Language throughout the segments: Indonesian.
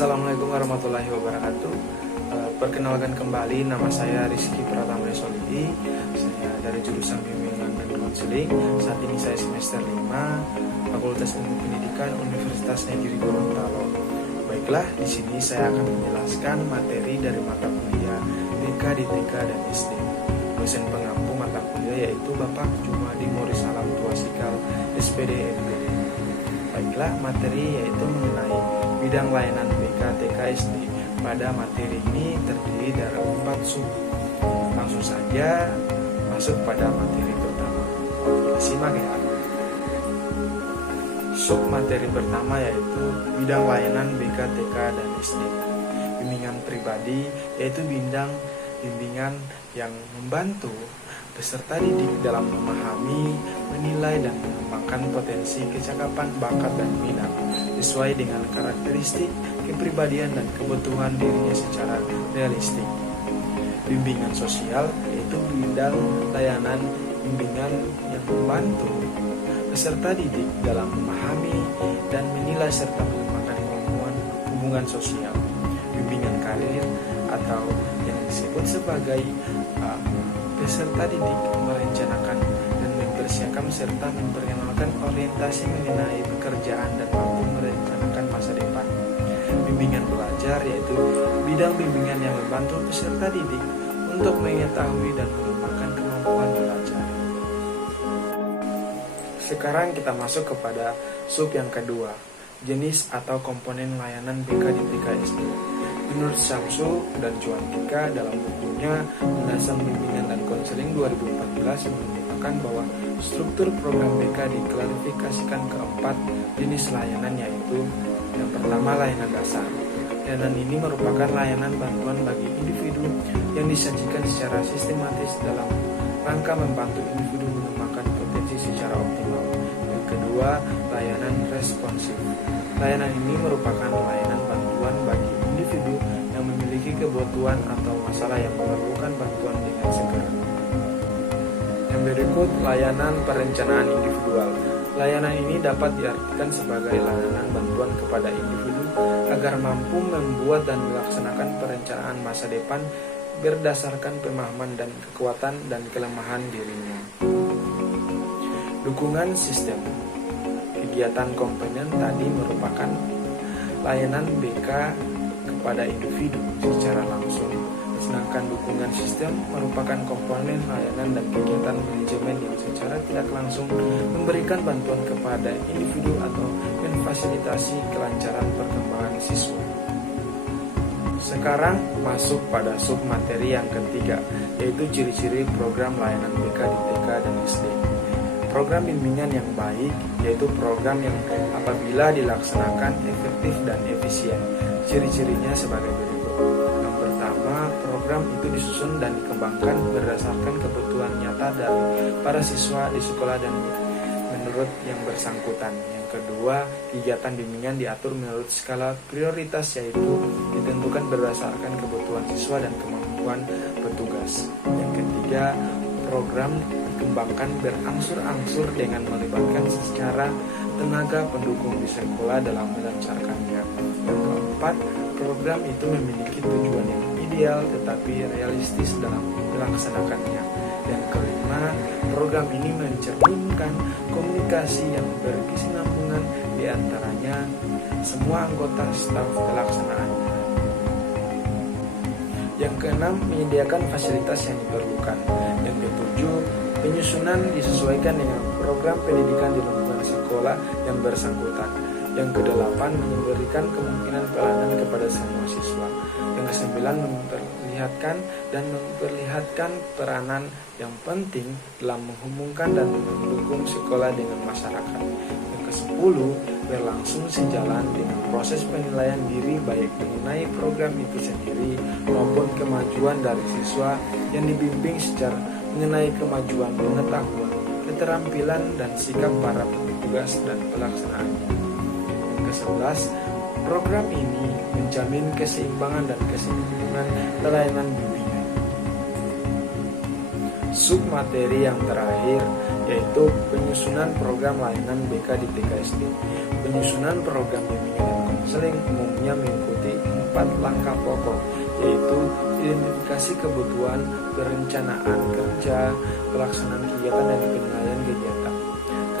Assalamualaikum warahmatullahi wabarakatuh. Perkenalkan kembali, nama saya Rizky Pratama Solidi. Saya dari jurusan Bimbingan dan Konseling. Saat ini saya semester 5, Fakultas Ilmu Pendidikan Universitas Negeri Gorontalo. Baiklah, di sini saya akan menjelaskan materi dari mata kuliah BK, DTK, dan SD. Dosen pengampu mata kuliah yaitu Bapak Jumadi Moris Alam Tuasikal, SPD MPD. Baiklah, materi yaitu mengenai bidang layanan BK, TK, SD. Pada materi ini terdiri dari 4 sub. Langsung saja masuk pada materi pertama. Kita simak ya. Sub materi pertama yaitu bidang layanan BK, TK, dan SD. Bimbingan pribadi yaitu bimbingan yang membantu peserta didik dalam memahami, menilai, dan mengembangkan potensi kecakapan, bakat, dan minat sesuai dengan karakteristik, kepribadian, dan kebutuhan dirinya secara realistik. Bimbingan sosial yaitu bidang layanan bimbingan yang membantu peserta didik dalam memahami dan menilai serta mengembangkan hubungan sosial. Bimbingan karir atau yang disebut sebagai peserta didik merencanakan dan mempersiapkan serta memperkenalkan orientasi mengenai pekerjaan dan mampu merencanakan masa depan. Bimbingan belajar yaitu bidang bimbingan yang membantu peserta didik untuk mengetahui dan mengembangkan kemampuan belajar. Sekarang kita masuk kepada sub yang kedua, jenis atau komponen layanan BK, DTK, SD. Menurut Samsu dan Juantika dalam bukunya Landasan Bimbingan dan Konseling 2014 menyatakan bahwa struktur program BK diklarifikasikan ke 4 jenis layanan, yaitu yang pertama layanan dasar. Layanan ini merupakan layanan bantuan bagi individu yang disajikan secara sistematis dalam rangka membantu individu mengembangkan potensi secara optimal. Yang kedua, layanan responsif. Layanan ini merupakan layanan bantuan bagi individu yang memiliki kebutuhan atau masalah yang memerlukan bantuan dengan segera. Yang berikut, layanan perencanaan individual. Layanan ini dapat diartikan sebagai layanan bantuan kepada individu agar mampu membuat dan melaksanakan perencanaan masa depan berdasarkan pemahaman dan kekuatan dan kelemahan dirinya. Dukungan sistem. Kegiatan komponen tadi merupakan layanan BK kepada individu secara langsung, sedangkan dukungan sistem merupakan komponen layanan dan kegiatan manajemen yang secara tidak langsung memberikan bantuan kepada individu atau memfasilitasi kelancaran perkembangan siswa. Sekarang masuk pada sub materi yang ketiga, yaitu ciri-ciri program layanan BK, DTK, dan SD. Program bimbingan yang baik yaitu program yang apabila dilaksanakan efektif dan efisien. Ciri-cirinya sebagai berikut. Yang pertama, program itu disusun dan dikembangkan berdasarkan kebutuhan nyata dari para siswa di sekolah dan menurut yang bersangkutan. Yang kedua, kegiatan bimbingan diatur menurut skala prioritas, yaitu ditentukan berdasarkan kebutuhan siswa dan kemampuan petugas. Yang ketiga, program dikembangkan berangsur-angsur dengan melibatkan secara tenaga pendukung di sekolah dalam melancarkannya. Yang keempat, program itu memiliki tujuan yang ideal tetapi realistis dalam melaksanakannya. Yang kelima, program ini mencerminkan komunikasi yang berkesinambungan di antaranya semua anggota staf pelaksanaannya. Yang keenam, menyediakan fasilitas yang diperlukan. Yang ketujuh, penyusunan disesuaikan dengan program pendidikan di lingkungan sekolah yang bersangkutan. Yang kedelapan, memberikan kemungkinan pelayanan kepada semua siswa. Yang kesembilan, memperlihatkan peranan yang penting dalam menghubungkan dan mendukung sekolah dengan masyarakat. Yang kesepuluh, berlangsung sejalan dengan proses penilaian diri baik mengenai program itu sendiri maupun kemajuan dari siswa yang dibimbing secara mengenai kemajuan pengetahuan, keterampilan, dan sikap para petugas dan pelaksanaannya. Yang ke-11, program ini menjamin keseimbangan dan kesinambungan layanan bimbingan. Submateri yang terakhir yaitu penyusunan program layanan BK, DTK, SD. Penyusunan program bimbingan dan konseling umumnya mengikuti 4 langkah pokok, yaitu identifikasi kebutuhan, perencanaan kerja, pelaksanaan kegiatan, dan penilaian kegiatan.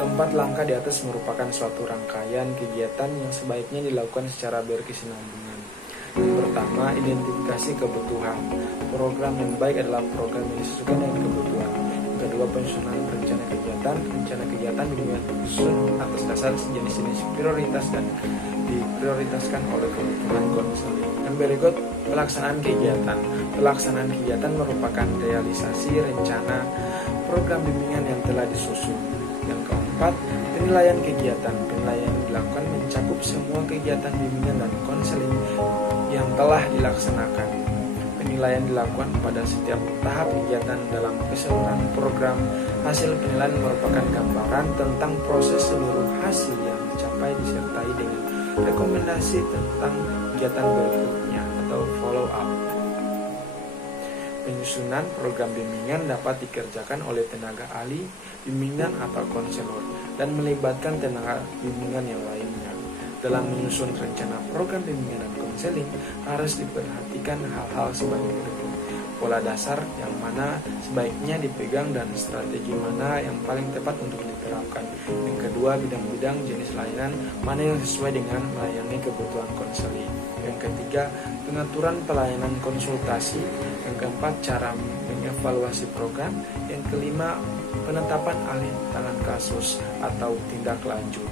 Keempat langkah di atas merupakan suatu rangkaian kegiatan yang sebaiknya dilakukan secara berkesinambungan. Yang pertama, identifikasi kebutuhan. Program yang baik adalah program yang disesuaikan dengan kebutuhan. Yang kedua, penyusunan rencana kegiatan. Rencana kegiatan disusun atas dasar jenis-jenis prioritas dan diprioritaskan oleh kebutuhan konseling. Dan berikut pelaksanaan kegiatan. Pelaksanaan kegiatan merupakan realisasi rencana program bimbingan yang telah disusun. Yang keempat, penilaian kegiatan. Penilaian dilakukan mencakup semua kegiatan bimbingan dan konseling yang telah dilaksanakan. Penilaian dilakukan pada setiap tahap kegiatan dalam keseluruhan program. Hasil penilaian merupakan gambaran tentang proses seluruh hasil yang dicapai disertai dengan rekomendasi tentang kegiatan berikutnya atau follow up. Penyusunan program bimbingan dapat dikerjakan oleh tenaga ahli bimbingan atau konselor dan melibatkan tenaga bimbingan yang lainnya. Dalam menyusun rencana program bimbingan dan konseling harus diperhatikan hal-hal sebagai berikut. Pola dasar yang mana sebaiknya dipegang dan strategi mana yang paling tepat untuk diterapkan. Yang kedua, bidang-bidang jenis layanan mana yang sesuai dengan melayani kebutuhan konseling. Yang ketiga, pengaturan pelayanan konsultasi. Yang keempat, cara mengevaluasi program. Yang kelima, penetapan alih tangan kasus atau tindak lanjut.